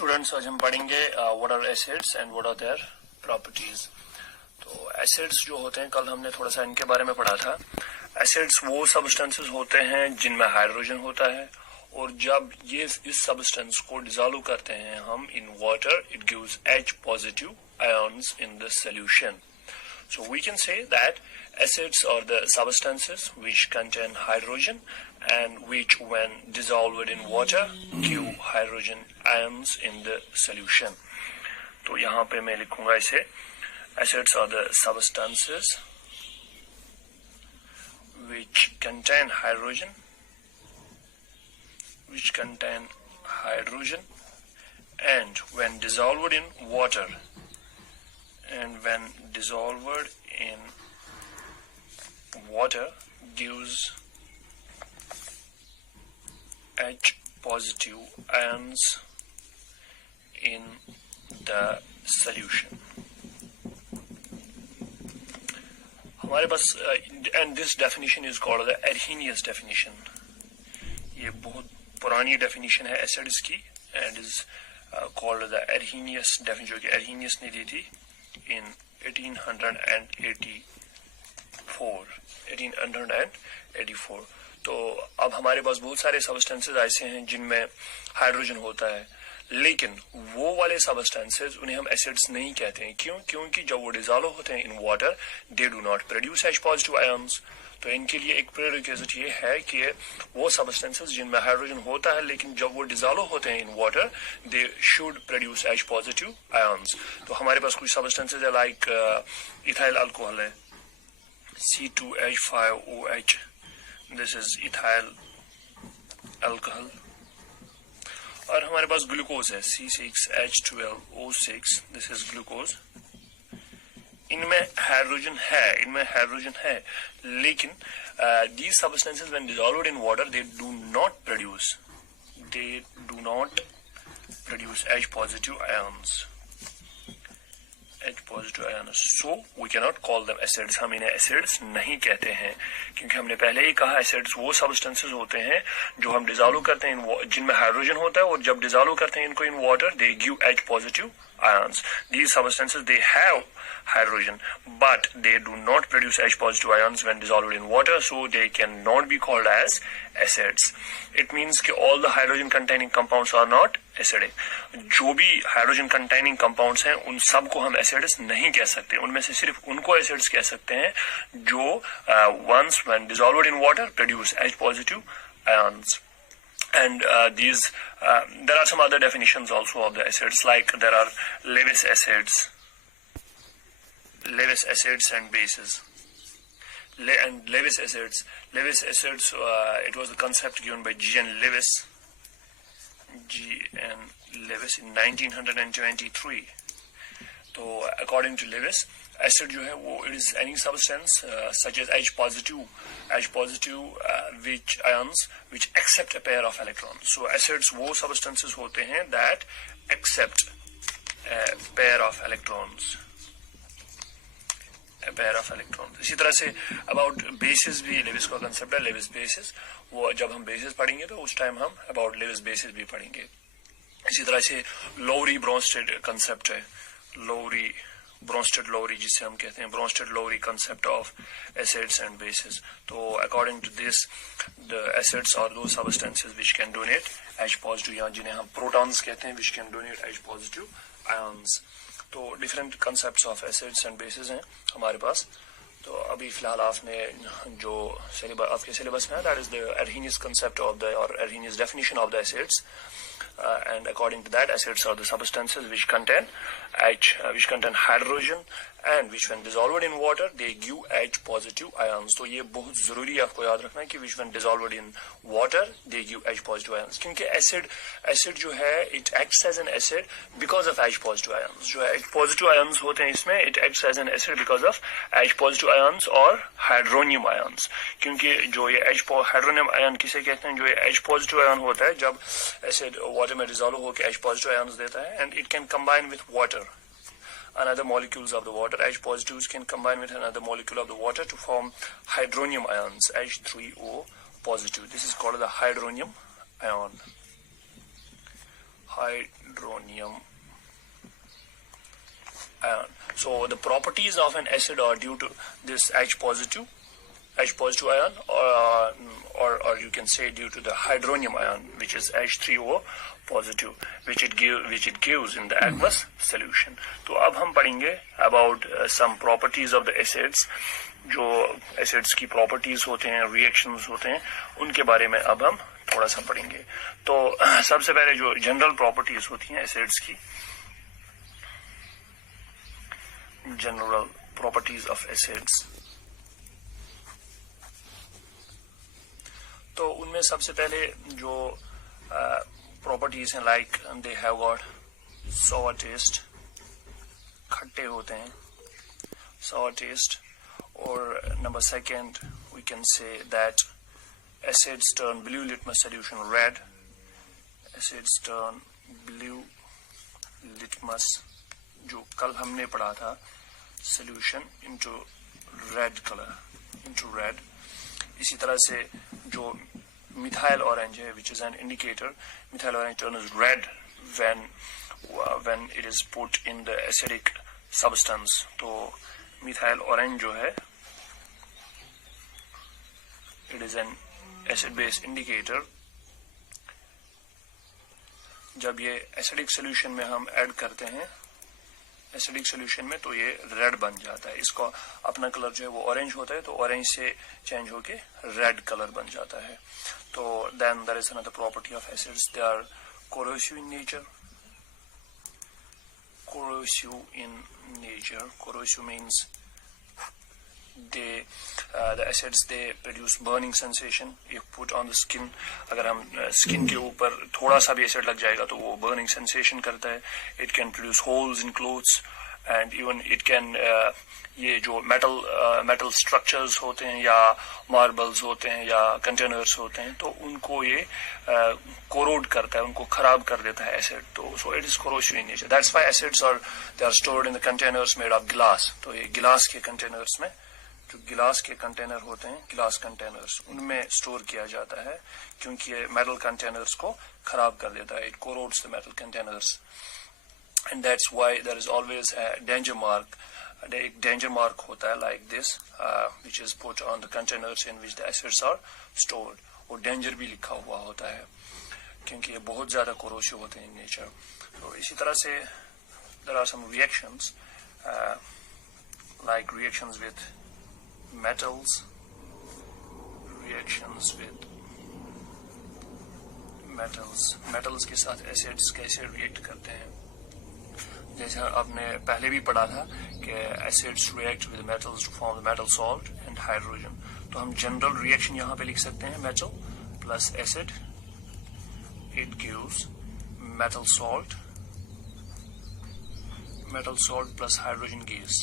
Students आज हम पढ़ेंगे what are acids and what are their properties. तो एसिड्स जो होते हैं, कल हमने थोड़ा सा इनके बारे में पढ़ा था। एसिड्स वो सब्सटेंसेस होते हैं जिनमें हाइड्रोजन होता है, और जब ये इस सब्सटेंस को डिसॉल्व करते हैं हम in water, it gives H positive ions in the solution. So we can say that acids are the substances which contain hydrogen and which when dissolved in water give hydrogen ions in the solution. तो यहाँ पे मैं लिखूंगा इसे, acids are the substances which contain hydrogen and when dissolved in water gives H positive ions in the solution. हमारे पास and this definition is called the Arrhenius definition. ये बहुत पुरानी definition है acids की and is called the Arrhenius definition, जो कि Arrhenius ने दी थी in 1884। तो अब हमारे पास बहुत सारे सब्सटेंसेस ऐसे हैं जिनमें हाइड्रोजन होता है, लेकिन वो वाले सब्सटेंसेस उन्हें हम एसिड्स नहीं कहते हैं। क्यों? क्योंकि जब वो डिसॉल्व होते हैं in water, they do not produce H positive ions. तो इनके लिए एक प्रीरिक्विजिट ये है कि वो सब्सटेंसेस जिनमें हाइड्रोजन होता है लेकिन जब वो डिसॉल्व होते हैं in water, they should produce H positive ions. तो हमारे पास कुछ सब्सटेंसेस है लाइक इथाइल अल्कोहल है, C2H5OH, this is ethyl alcohol. और हमारे पास ग्लूकोज है, C6H12O6, दिस इज ग्लूकोज। इनमें हाइड्रोजन है, लेकिन these substances when dissolved in water they do not produce H positive ions, so we cannot call them acids। हम इन्हें acids नहीं कहते हैं, क्योंकि हमने पहले ही कहा acids वो substances होते हैं जो हम डिसॉल्व करते हैं जिनमें हाइड्रोजन होता है, और जब डिसॉल्व करते हैं इनको in water they give H positive ions. These substances they have hydrogen but they do not produce H positive ions when dissolved in water, so they cannot be called as acids. It means कि all the hydrogen containing compounds are not acidic। जो भी hydrogen containing compounds हैं उन सब को हम acids नहीं कह सकते, उनमें से सिर्फ उनको acids कह सकते हैं जो once when dissolved in water produce H positive ions। And there are some other definitions also of the acids, like there are Lewis acids and bases. Lewis acids, it was the concept given by G.N. Lewis in 1923। तो according to Lewis, acid जो है वो it is any substance such as H positive which ions which accept a pair of electrons। So acids वो substances होते हैं that accept a pair of electrons। इसी तरह से about bases भी Lewis का concept है, Lewis bases। वो जब हम bases पढ़ेंगे तो उस टाइम हम about Lewis bases भी पढ़ेंगे। इसी तरह से Lowry-Bronsted concept है, Bronsted-Lowry जिसे हम कहते हैं, Bronsted-Lowry concept of acids and bases। तो according to this, the acids are those substances which can donate H positive, या जिन्हें हम protons कहते हैं, which can donate H positive ions। तो different concepts of acids and bases हैं हमारे पास। तो अभी फिलहाल आपने जो आपके सिलेबस में है, that is the Arrhenius concept of the or Arrhenius definition of the acids। And according to that, acids are the substances which contain hydrogen and which when dissolved in water they give H positive ions। तो ये बहुत जरूरी है आपको याद रखना कि which when dissolved in water they give H positive ions, क्योंकि acid जो है it acts as an acid because of H positive ions। जो H positive ions होते हैं इसमें it acts as an acid because of H positive ions और hydronium ions। क्योंकि जो ये hydronium ion किसे कहते हैं, जो ये H positive ion होता है जब acid water में dissolve होकर H positive ions देता है, and it can combine with water another molecules of the water. H positives can combine with another molecule of the water to form hydronium ions, H3O positive. This is called the hydronium ion. hydronium ion. So the properties of an acid are due to this H positive ion, or you can say due to the hydronium ion, which is H3O positive, which it gives in the aqueous solution. तो अब हम पढ़ेंगे about some properties of the acids. जो acids की properties होते हैं, reactions होते हैं, उनके बारे में अब हम थोड़ा सा पढ़ेंगे. तो सबसे पहले जो general properties होती हैं acids की, general properties of acids, तो उनमें सबसे पहले जो प्रॉपर्टीज हैं, like they have got sour taste, खट्टे होते हैं, sour टेस्ट. और number second, we can say that acids turn blue litmus solution red. Acids turn blue litmus, जो कल हमने पढ़ा था, solution into red colour, into red. इसी तरह से जो मिथाइल ऑरेंज है, which is an indicator, methyl orange turns red when it is put in the acidic substance. तो मिथाइल ऑरेंज जो है, it is an acid base indicator. जब ये एसिडिक सोल्यूशन में हम ऐड करते हैं, एसिडिक सोल्यूशन में, तो ये रेड बन जाता है. इसका अपना कलर जो है वो ऑरेंज होता है, तो ऑरेंज से चेंज होके रेड कलर बन जाता है. तो then there is another property of acids, they are corrosive in nature. Corrosive means the acids, they produce burning sensation if put on the skin. अगर हम skin के ऊपर थोड़ा सा भी एसिड लग जाएगा तो वो burning sensation करता है. It can produce holes in clothes and even it can ये जो metal structures होते हैं या marbles होते हैं या containers होते हैं, तो उनको ये corrode करता है, उनको खराब कर देता है acid. तो so it is corrosive in nature. That's why acids they are stored in the containers made of glass. तो ये गिलास के containers में, जो गिलास के कंटेनर होते हैं, गिलास कंटेनर्स, उनमें स्टोर किया जाता है, क्योंकि ये मेटल कंटेनर्स को खराब कर देता है. It corrodes the metal containers, and that's why there is always a danger mark. एक डेंजर मार्क होता है like this, which is put on the containers in which the acids are stored. और danger भी लिखा हुआ होता है, क्योंकि ये बहुत ज्यादा कोरोसिव होते हैं इन नेचर. तो इसी तरह से there are some reactions, like reactions with metals, reactions with metals के साथ acids कैसे react करते हैं. जैसे आपने पहले भी पढ़ा था कि acids react with metals to form the metal salt and hydrogen. तो हम general reaction यहाँ पे लिख सकते हैं, metal plus acid, it gives metal salt plus hydrogen gas.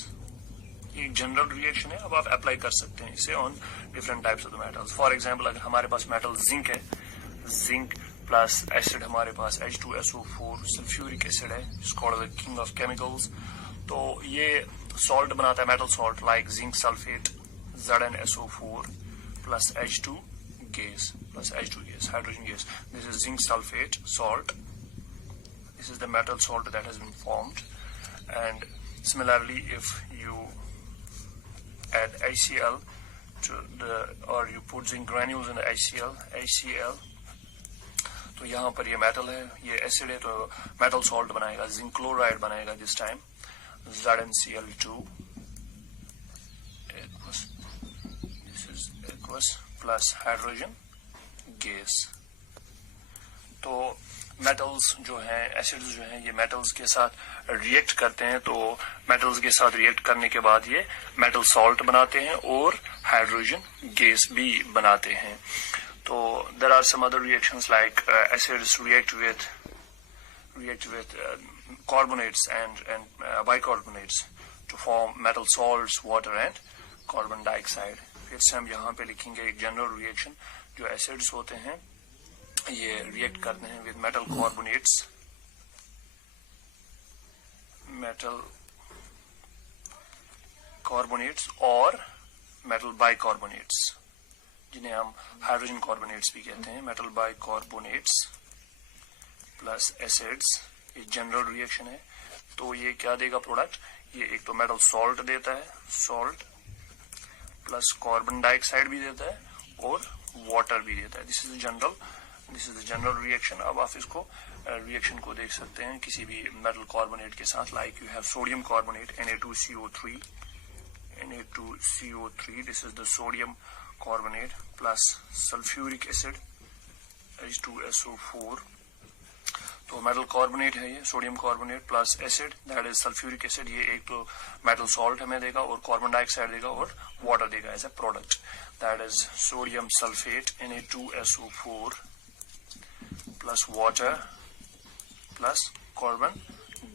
एक जनरल रिएक्शन है. अब आप अप्लाई कर सकते हैं इसे on different types of the metals. For example, अगर हमारे पास मेटल जिंक है, जिंक प्लस एसिड हमारे पास H2SO4 सल्फ्यूरिक एसिड है, it's called the king of chemicals. तो ये सॉल्ट बनाता है, metal salt, like zinc sulphate ZnSO4 plus H2 gas, hydrogen gas. This is zinc sulphate salt. This is the metal salt that has been formed. And similarly, if you add HCl to or you put zinc granules in the HCl, तो यहाँ पर ये metal है, ये acid है, तो metal salt बनाएगा, zinc chloride बनाएगा this time, ZnCl2 aqueous plus hydrogen gas. तो मेटल्स जो हैं, एसिड्स जो हैं, ये मेटल्स के साथ रिएक्ट करते हैं. तो मेटल्स के साथ रिएक्ट करने के बाद ये मेटल सॉल्ट बनाते हैं और हाइड्रोजन गैस भी बनाते हैं. तो there are some other reactions like acids react with carbonates and bicarbonates to form metal salts, water and carbon dioxide. फिर से हम यहाँ पे लिखेंगे एक जनरल रिएक्शन. जो एसिड्स होते हैं ये रिएक्ट करते हैं विद मेटल कार्बोनेट्स और मेटल बाइकार्बोनेट्स, जिन्हें हम हाइड्रोजन कार्बोनेट्स भी कहते हैं. मेटल बाइकार्बोनेट्स प्लस एसिड्स, ये जनरल रिएक्शन है। तो ये क्या देगा प्रोडक्ट, ये एक तो मेटल सॉल्ट देता है, सॉल्ट प्लस कार्बन डाइऑक्साइड भी देता है और वाटर भी देता है। This is the general reaction. अब आप इसको रिएक्शन को देख सकते हैं किसी भी मेटल कार्बोनेट के साथ, like you have sodium carbonate Na2CO3, this is the sodium carbonate plus sulfuric acid H2SO4। तो मेटल कार्बोनेट है ये, sodium carbonate plus acid that is sulphuric acid. ये एक तो मेटल सॉल्ट हमें देगा और कार्बन डाइऑक्साइड देगा और वाटर देगा as a product, that is sodium sulphate Na2SO4 plus water plus carbon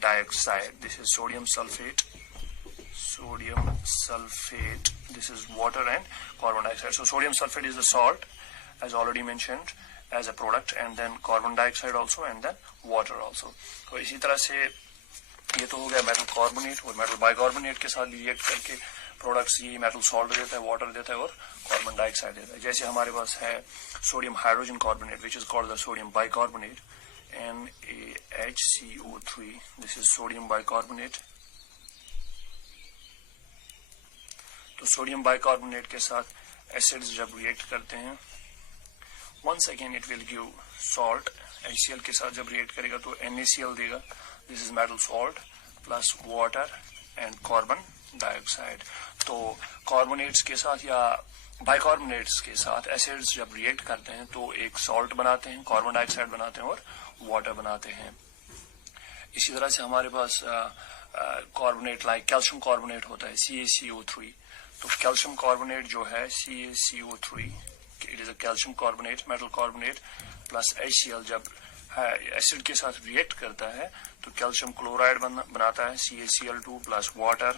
dioxide. This is sodium sulphate, this is water and carbon dioxide. So sodium sulfate is the salt, as already mentioned, as a product, and then carbon dioxide also, and then water also. तो इसी तरह से ये तो हो गया metal carbonate, और metal bicarbonate के साथ रिएक्ट करके प्रोडक्ट्स ये मेटल सॉल्ट देता है, वाटर देता है और कार्बन डाइऑक्साइड देता है। जैसे हमारे पास है sodium hydrogen carbonate which is called the sodium bicarbonate, NaHCO3, this is sodium bicarbonate. तो सोडियम बाइकार्बोनेट के साथ एसिड्स जब रिएक्ट करते हैं, once again it will give salt। HCl के साथ जब रिएक्ट करेगा तो NaCl देगा, this is metal salt plus water and carbon dioxide. तो कार्बोनेट्स के साथ या बाइकार्बोनेट्स के साथ एसिड्स जब रिएक्ट करते हैं तो एक सॉल्ट बनाते हैं, कार्बन डाइऑक्साइड बनाते हैं और वाटर बनाते हैं। इसी तरह से हमारे पास कार्बोनेट लाइक कैल्शियम कार्बोनेट होता है CaCO3। तो कैल्शियम कार्बोनेट जो है CaCO3, it is a calcium carbonate, metal carbonate plus HCl जब एसिड के साथ रिएक्ट करता है तो कैल्शियम क्लोराइड बनाता है CaCl2 plus water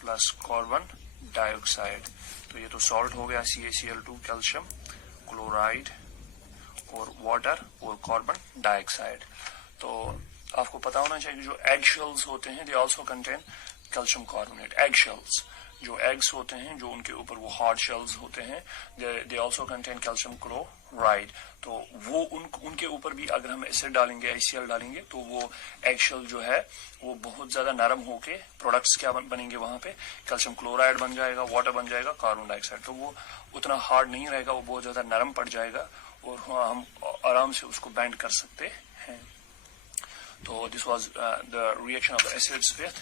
plus carbon dioxide. तो ये तो सॉल्ट हो गया CaCl2, कैल्शियम क्लोराइड और वाटर और कार्बन डाइऑक्साइड। तो आपको पता होना चाहिए कि जो एग शेल्स होते हैं they also contain calcium carbonate. Egg shells, जो एग्स होते हैं, जो उनके ऊपर वो हार्ड शेल्स होते हैं, they also contain calcium chloride. तो वो उनके ऊपर भी अगर हम एसिड डालेंगे, HCl डालेंगे, तो वो एग शेल जो है वो बहुत ज्यादा नरम होके प्रोडक्ट्स क्या बनेंगे वहां पे, कैल्शियम क्लोराइड बन जाएगा, वाटर बन जाएगा, कार्बन डाइऑक्साइड। तो वो उतना हार्ड नहीं रहेगा, वो बहुत ज्यादा नरम पड़ जाएगा और हम आराम से उसको बैंड कर सकते हैं। तो this was the reaction of acids with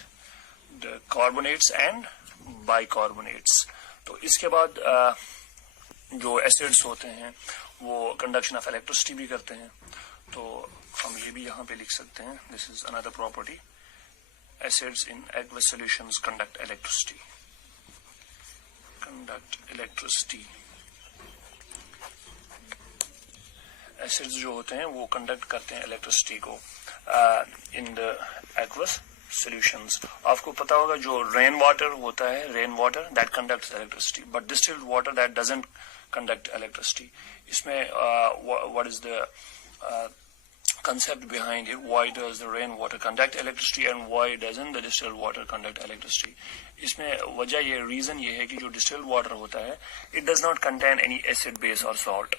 the carbonates and bicarbonates. तो इसके बाद जो एसिड्स होते हैं वो कंडक्शन ऑफ इलेक्ट्रिसिटी भी करते हैं। तो हम ये भी यहाँ पे लिख सकते हैं, this is another property, acids in aqueous solutions conduct electricity, acids जो होते हैं वो कंडक्ट करते हैं इलेक्ट्रिसिटी को इन द एक्वस सॉल्यूशंस। आपको पता होगा जो रेन वाटर होता है, rain water that conducts electricity, but distilled water that doesn't conduct electricity. इसमें what is the concept behind it, why does the rain water conduct electricity and why doesn't the distilled water conduct electricity? इसमें वजह ये, reason ये है कि जो distilled water होता है it does not contain any acid base or salt,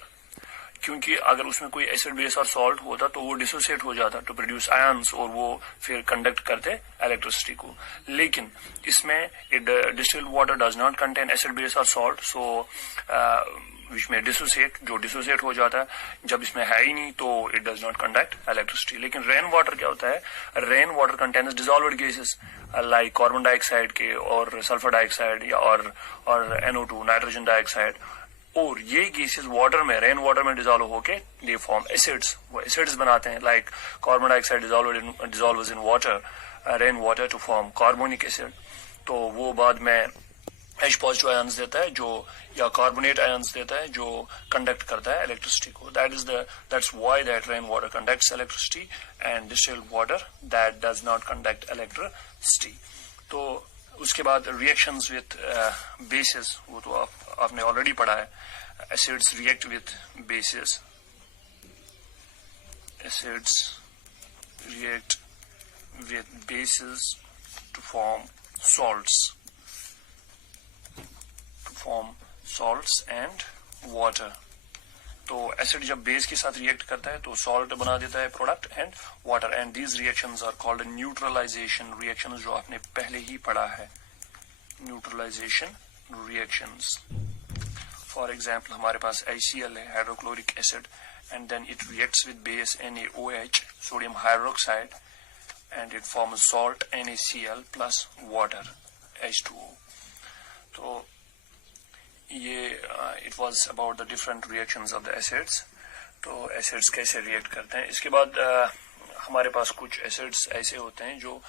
क्योंकि अगर उसमें कोई एसिड बेस और सॉल्ट होता तो वो डिसोसिएट हो जाता टू प्रोड्यूस आयंस और वो फिर कंडक्ट करते इलेक्ट्रिसिटी को। लेकिन इसमें distilled water does not contain acid base और सॉल्ट, सो विच में डिसोसिएट, जो डिसोसिएट हो जाता है, जब इसमें है ही नहीं तो it does not conduct electricity. लेकिन रेन वाटर क्या होता है, rain water contains dissolved gases like carbon dioxide के और सल्फर डाइऑक्साइड या और NO2 नाइट्रोजन डाइऑक्साइड, और ये गैसेस वाटर में, रेन वाटर में डिसॉल्व होके दे फॉर्म एसिड्स, वो एसिड्स बनाते हैं like carbon dioxide dissolves in water, rain water to form carbonic acid. तो वो बाद में H पॉजिटिव आयंस देता है जो, या कार्बोनेट आयंस देता है जो कंडक्ट करता है इलेक्ट्रिसिटी को। That's why that rain water conducts electricity and distilled water that does not conduct electricity. तो उसके बाद रिएक्शंस विथ बेसिस, वो तो आपने ऑलरेडी पढ़ा है, acids react with bases, acids react with bases to form salts and water, तो acid जब बेस के साथ रिएक्ट करता है तो सॉल्ट बना देता है product and water, and these reactions are called neutralisation reactions, जो आपने पहले ही पढ़ा है, न्यूट्रलाइजेशन रिएक्शंस। फॉर एग्जाम्पल हमारे पास HCl है, hydrochloric acid, and then it reacts with base NaOH, sodium hydroxide, and it forms salt NaCl plus water H2O। तो ये it was about the different reactions of the acids. तो acids कैसे react करते हैं। इसके बाद हमारे पास कुछ एसिड्स ऐसे होते हैं जो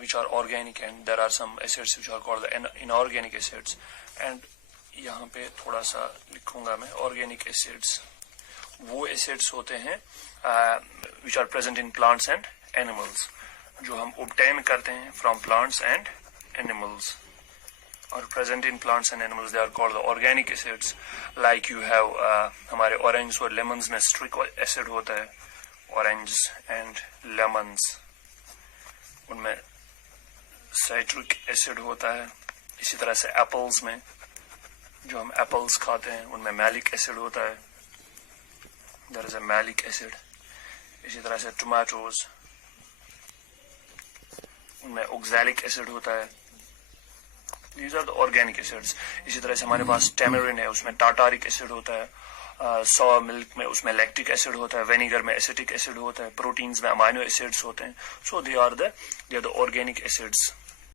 which are organic, and there are some acids which are called the inorganic acids, and यहाँ पे थोड़ा सा लिखूंगा मैं। ऑर्गेनिक एसिड्स वो एसिड्स होते हैं which are present in plants and animals, जो हम obtain करते हैं from plants and animals, और present in plants and animals, they are called the organic acids. Like you have हमारे orange और lemons में citric acid होता है, orange and lemons उनमें citric acid होता है। इसी तरह से apples में, जो हम apples खाते हैं, उनमें malic acid होता है, there is a malic acid। इसी तरह से tomatoes, उनमें oxalic acid होता है। These are the organic acids। इसी तरह से हमारे पास टैमरिन है, उसमें टाटारिक एसिड होता है, सोया मिल्क में उसमें लैक्टिक एसिड होता है, विनेगर में एसिटिक एसिड होता है, प्रोटीन्स में अमाइनो एसिड्स होते हैं। So they are the organic acids.